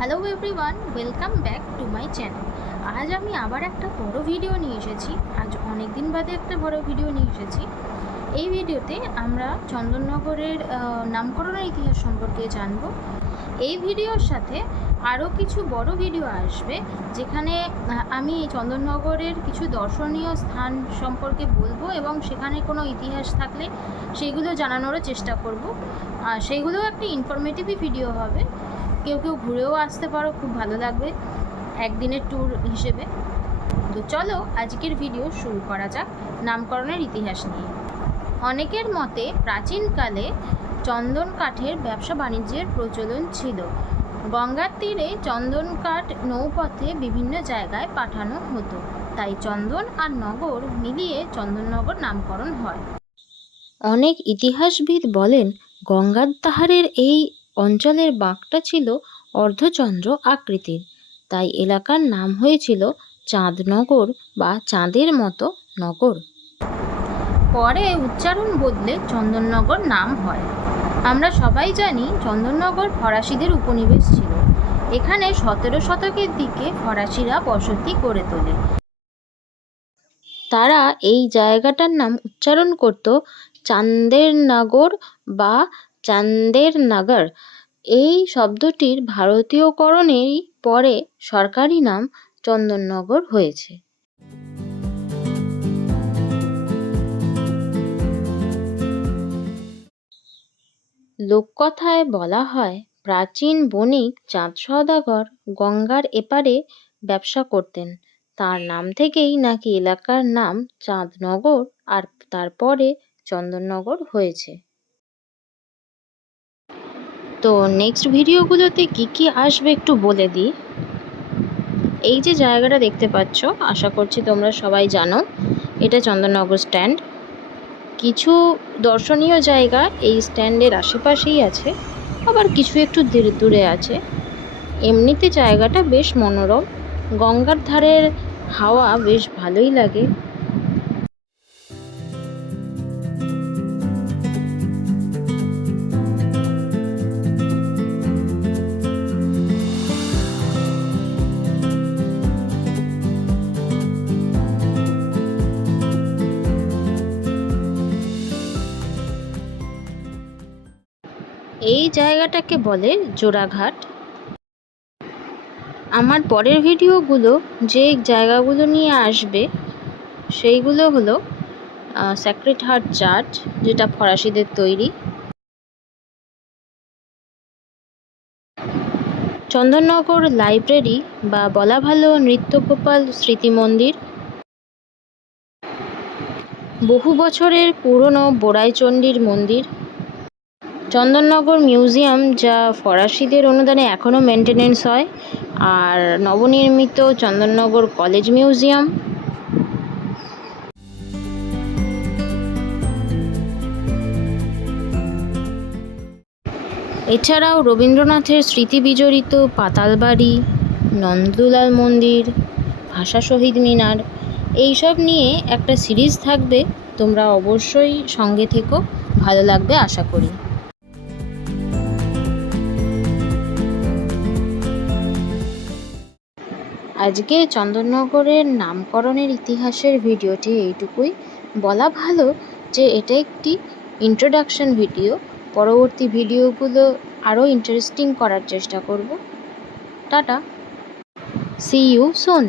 Hello everyone, welcome back to my channel. আজ আমি আবার একটা বড় ভিডিও নিয়ে এসেছি। আজ অনেক দিন বাদে একটা বড় ভিডিও নিয়ে এসেছি। এই ভিডিওতে আমরা চন্দননগরের নামকরণের ইতিহাস সম্পর্কে জানব। এই ভিডিওর সাথে আরও কিছু বড় ভিডিও আসবে, যেখানে আমি চন্দননগরের কিছু দর্শনীয় স্থান সম্পর্কে বলবো এবং সেখানে কোনো ইতিহাস থাকলে সেইগুলো জানানোরও চেষ্টা করব। সেইগুলোও একটা ইনফরমেটিভই ভিডিও হবে। কেউ কেউ ঘুরেও আসতে পারো, খুব ভালো লাগবে একদিনের ট্যুর হিসেবে। তো চলো আজকের ভিডিও শুরু করা যাক নামকরণের ইতিহাস নিয়ে। অনেকের মতে প্রাচীনকালে চন্দন কাঠের ব্যবসা বাণিজ্যের প্রচলন ছিল। গঙ্গার তীরে চন্দন কাঠ নৌপথে বিভিন্ন জায়গায় পাঠানো হতো, তাই চন্দন আর নগর মিলিয়ে চন্দননগর নামকরণ হয়। অনেক ইতিহাসবিদ বলেন গঙ্গার ধারের এই অঞ্চলের বাঁকটা ছিল অর্ধচন্দ্র আকৃতির, তাই এলাকার নাম হয়েছিল চাঁদনগর বা চাঁদের মতো নগর। পরে উচ্চারণ বদলে চন্দননগর নাম হয়। আমরা সবাই জানি চন্দননগর ফরাসিদের উপনিবেশ ছিল। এখানে 17 শতকের দিকে ফরাসিরা বসতি করে তোলে। তারা এই জায়গাটার নাম উচ্চারণ করত চাঁদের নগর বা চাঁদের নগর। এই শব্দটির ভারতীয়করণের পরে সরকারি নাম চন্দননগর হয়েছে। লোককথায় বলা হয় প্রাচীন বণিক চাঁদ সওদাগর গঙ্গার এপারে ব্যবসা করতেন। তার নাম থেকেই নাকি এলাকার নাম চাঁদনগর আর তারপরে চন্দননগর হয়েছে। তো নেক্সট ভিডিওগুলোতে কি আসবে একটু বলে দিই। এই যে জায়গাটা দেখতে পাচ্ছ, আশা করছি তোমরা সবাই জানো, এটা চন্দননগর স্ট্যান্ড। কিছু দর্শনীয় জায়গা এই স্ট্যান্ডের আশেপাশেই আছে, আবার কিছু একটু দূরে আছে। এমনিতে জায়গাটা বেশ মনোরম, গঙ্গার ধারের হাওয়া বেশ ভালোই লাগে। এই জায়গাটাকে বলে জোড়াঘাট। আমার পরের ভিডিওগুলো যে জায়গাগুলো নিয়ে আসবে সেইগুলো হলো স্যাক্রেড হার্ট চার্চ, যেটা ফরাসিদের তৈরি, চন্দননগর লাইব্রেরি বা বলা ভালো নৃত্যগোপাল স্মৃতি মন্দির, বহু বছরের পুরনো বোড়াইচণ্ডীর মন্দির, চন্দননগর মিউজিয়াম যা ফরাসিদের অনুদানে এখনও মেনটেনেন্স হয়, আর নবনির্মিত চন্দননগর কলেজ মিউজিয়াম। এছাড়াও রবীন্দ্রনাথের স্মৃতি বিজড়িত পাতালবাড়ি, নন্দলাল মন্দির, ভাষা শহীদ মিনার, এইসব নিয়ে একটা সিরিজ থাকবে। তোমরা অবশ্যই সঙ্গে থেকো, ভালো লাগবে আশা করি। আজকে চন্দননগরের নামকরণের ইতিহাসের ভিডিওটি এইটুকুই। বলা ভালো যে এটা একটি ইন্ট্রোডাকশন ভিডিও। পরবর্তী ভিডিওগুলো আরও ইন্টারেস্টিং করার চেষ্টা করব। Tata, see you soon.